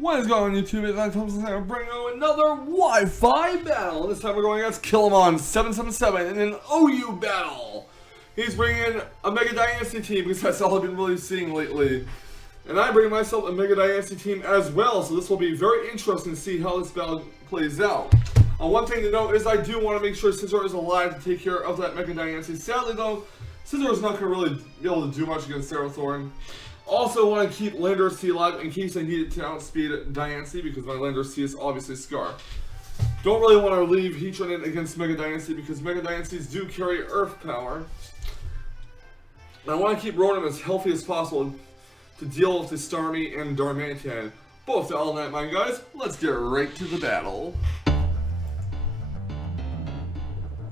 What is going on YouTube? It's Thompson here bringing you another Wi-Fi battle. This time we're going against Killamon777 in an OU battle. He's bringing a Mega Diancie team because that's all I've been really seeing lately. And I bring myself a Mega Diancie team as well, so this will be very interesting to see how this battle plays out. One thing to note is I do want to make sure Scizor is alive to take care of that Mega Diancie. Sadly though, Scizor is not going to really be able to do much against Thorn. Also want to keep Landorus alive in case I need it to outspeed Diancie because my Landorus is obviously Scar. Don't really want to leave Heatran in against Mega Diancie because Mega Diancies do carry Earth power. And I want to keep Rotom as healthy as possible to deal with the Starmie and Darmanitan. Both all that, my guys. Let's get right to the battle.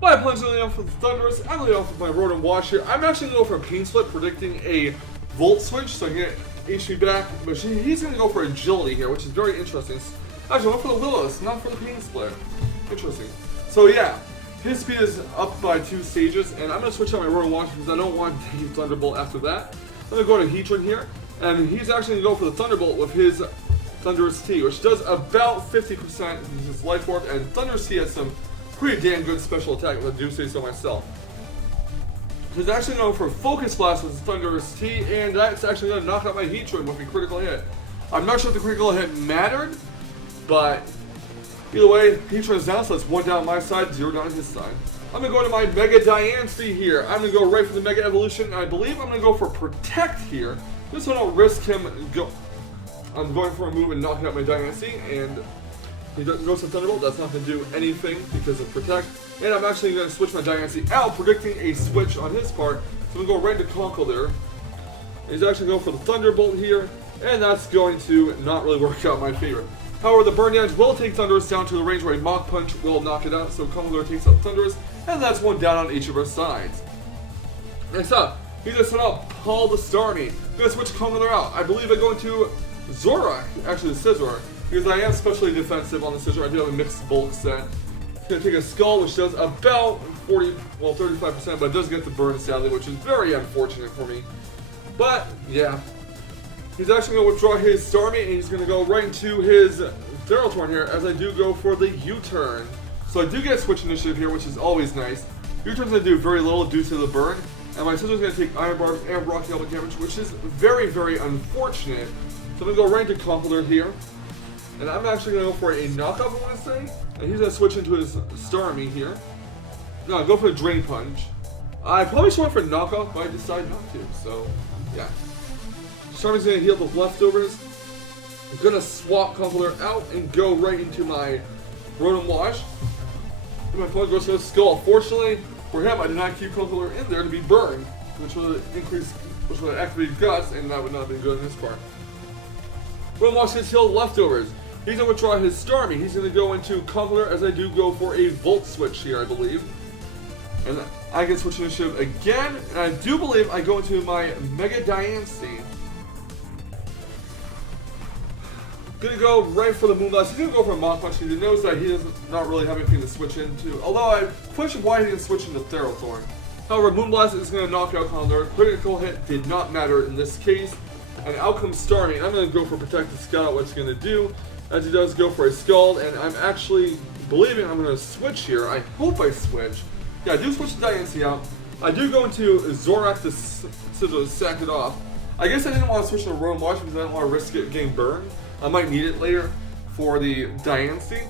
My opponent's leading off with Thundurus. I'm leading off with my Rotom Wash here. I'm actually going to go for a Pain Split, predicting a Volt Switch so I can get HP back. But he's going to go for Agility here, which is very interesting. Actually, I went for the Willows, not for the Pain Split. Interesting. So yeah, his speed is up by 2 stages, and I'm going to switch out my Rotom Wash because I don't want to take Thunderbolt after that. I'm going to go to Heatran here, and he's actually going to go for the Thunderbolt with his Thundurus T, which does about 50% of his Life Orb, and Thundurus T has some pretty damn good special attack, if I do say so myself. He's actually going for Focus Blast with his Thundurus T, and that's actually going to knock out my Heatran with a critical hit. I'm not sure if the critical hit mattered, but either way, Heatran is down, so that's 1 down my side, 0 down his side. I'm going to go to my Mega Diancie here. I'm going to go right for the Mega Evolution, and I believe I'm going to go for Protect here. Just so I don't risk him go. I'm going for a move and knocking out my Diancie, and he goes to Thunderbolt. That's not going to do anything because of Protect. And I'm actually going to switch my Diancie out, predicting a switch on his part. So I'm going to go right into Conkeldurr. He's actually going for the Thunderbolt here, and that's going to not really work out my favor. However, the Burn Damage will take Thundurus down to the range where a Mach Punch will knock it out, so Conkeldurr takes out Thundurus, and that's 1 down on each of our sides. Next up, he's going to send out Paul the Starmie. I'm going to switch Conkeldurr out. I believe I'm going to Zorak, actually the Scizor, because I am specially defensive on the Scizor. I do have a mixed bulk set. He's going to take a Skull, which does about 35%, but it does get the burn, sadly, which is very unfortunate for me. But, yeah. He's actually going to withdraw his Starmie, and he's going to go right into his Thorn here, as I do go for the U-turn. So I do get Switch Initiative here, which is always nice. U-turn's going to do very little due to the burn, and my Scizor's going to take Iron Barbs and Rocky Helmet damage, which is very, very unfortunate. So I'm going to go right into Conkeldurr here. And I'm actually going to go for a knockoff, I want to say. And he's going to switch into his Starmie here. No, go for a Drain Punch. I probably should have went for a knockoff, but I decided not to. So, yeah. Starmie's going to heal the leftovers. I'm going to swap Conkeldurr out and go right into my Rotom Wash. And my opponent goes for the Skull. Fortunately for him, I did not keep Conkeldurr in there to be burned, which would have activated Guts, and that would not have been good on this part. Rotom Wash gets healed leftovers. He's going to withdraw his Starmie. He's going to go into Conkeldurr, as I do go for a Volt Switch here, I believe. And I get Switch Initiative again, and I do believe I go into my Mega Diancie. Gonna go right for the Moonblast. He's gonna go for a Mach Punch because he knows that he does not really have anything to switch into. Although I question why he didn't switch into Thorn. However, Moonblast is gonna knock out Conkeldurr. Critical hit did not matter in this case. And out comes Starmie. And I'm gonna go for Protect the Scout, what he's gonna do. As he does go for a Scald, and I'm actually believing I'm gonna switch here. I hope I switch. Yeah, I do switch the Diancie out. I do go into Zorak to Scizor to sack it off. I guess I didn't want to switch to Rotom Wash because I didn't want to risk it getting burned. I might need it later for the Diancie.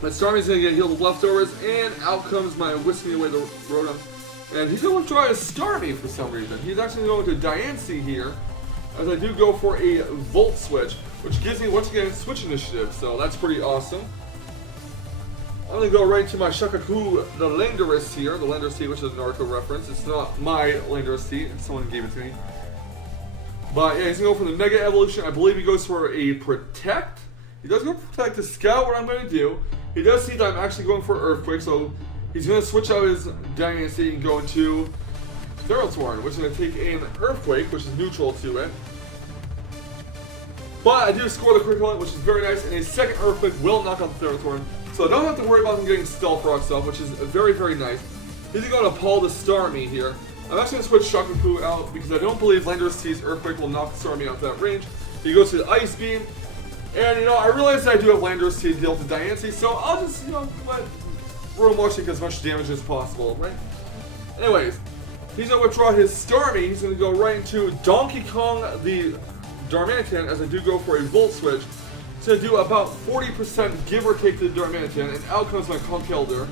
But Starmie's going to get healed with leftovers, and out comes my whisking away the Rotom. And he's going to withdraw his Starmie for some reason. He's actually going to Diancie here, as I do go for a Volt Switch, which gives me, once again, Switch Initiative, so that's pretty awesome. I'm going to go right to my Shakaku, the Landorus here, the Landorus T, which is a Naruto reference. It's not my Landorus T, someone gave it to me. But yeah, he's going to go for the Mega Evolution. I believe he goes for a Protect. He does go for Protect to scout what I'm going to do. He does see that I'm actually going for Earthquake, so he's going to switch out his Diancie and go into Thorn, which is going to take an Earthquake, which is neutral to it. But I do score the critical hit, which is very nice, and a second Earthquake will knock out the Thorn. So I don't have to worry about him getting Stealth Rock stuff, which is very, very nice. He's going to Paul the Starmie here. I'm actually going to switch Shakaku out because I don't believe Landorus T's Earthquake will knock Starmie out that range. He goes to the Ice Beam, And, you know, I realize that I do have Landorus to deal to Diancie, so I'll just, you know, let Rotom Wash take as much damage as possible, right? Anyways, he's going to withdraw his Starmie. He's going to go right into Donkey Kong the Darmanitan as I do go for a Volt Switch. It's going to do about 40% give or take to the Darmanitan, and out comes my Conkeldurr.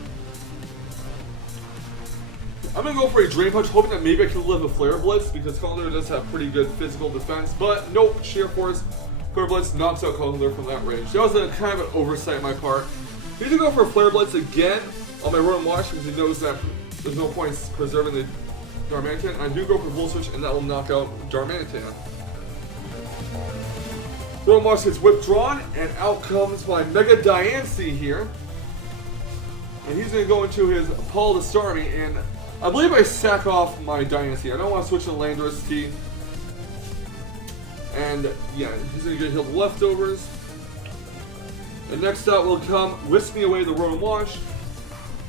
I'm going to go for a Drain Punch, hoping that maybe I can live a Flare Blitz, because Conkeldurr does have pretty good physical defense, but nope, Sheer Force, Flare Blitz knocks out Conkeldurr from that range. That was a kind of an oversight on my part. He's going to go for a Flare Blitz again on my Rotom Wash, because he knows that there's no point preserving the Darmanitan, and I do go for Volt Switch, and that will knock out Darmanitan. Rotom Wash gets withdrawn, and out comes my Mega Diancie here. And he's going to go into his Paul the Starmie, and I believe I sack off my Diancie. I don't want to switch to Landorus T. And yeah, he's going to get healed leftovers. And next up will come Whisk Me Away the Rotom Wash.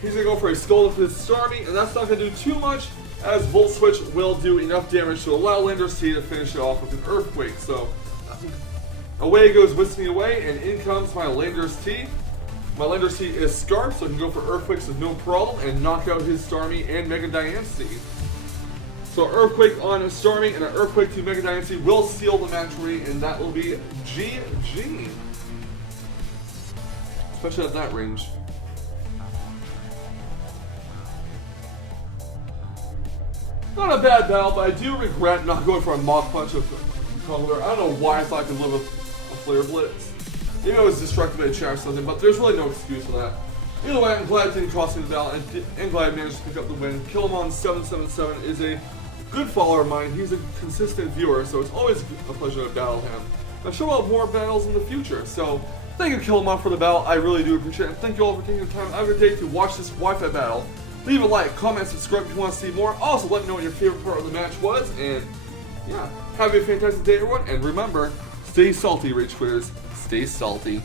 He's going to go for a Scald with his Starmie, and that's not going to do too much, as Volt Switch will do enough damage to allow Landorus T to finish it off with an Earthquake. So away goes Whisk Me Away, and in comes my Landorus T. My Landorus T is Scarf, so I can go for Earthquakes with no problem and knock out his Starmie and Mega Diancie. So Earthquake on Starmie and an Earthquake to Mega Diancie will seal the match for me, and that will be GG. Especially at that range. Not a bad battle, but I do regret not going for a Mach Punch of Conkeldurr. I don't know why I thought I could live with a Flare Blitz. Maybe I was distracted by a chat or something, but there's really no excuse for that. Either way, I'm glad it didn't cost me the battle, and glad I managed to pick up the win. Killamon777 is a good follower of mine. He's a consistent viewer, so it's always a pleasure to battle him. I'll show out more battles in the future, so thank you, Killamon, for the battle. I really do appreciate it, and thank you all for taking the time out of your day to watch this Wi-Fi battle. Leave a like, comment, subscribe if you want to see more. Also, let me know what your favorite part of the match was, and yeah, have a fantastic day, everyone, and remember, stay salty, Rage Quitters. Stay salty.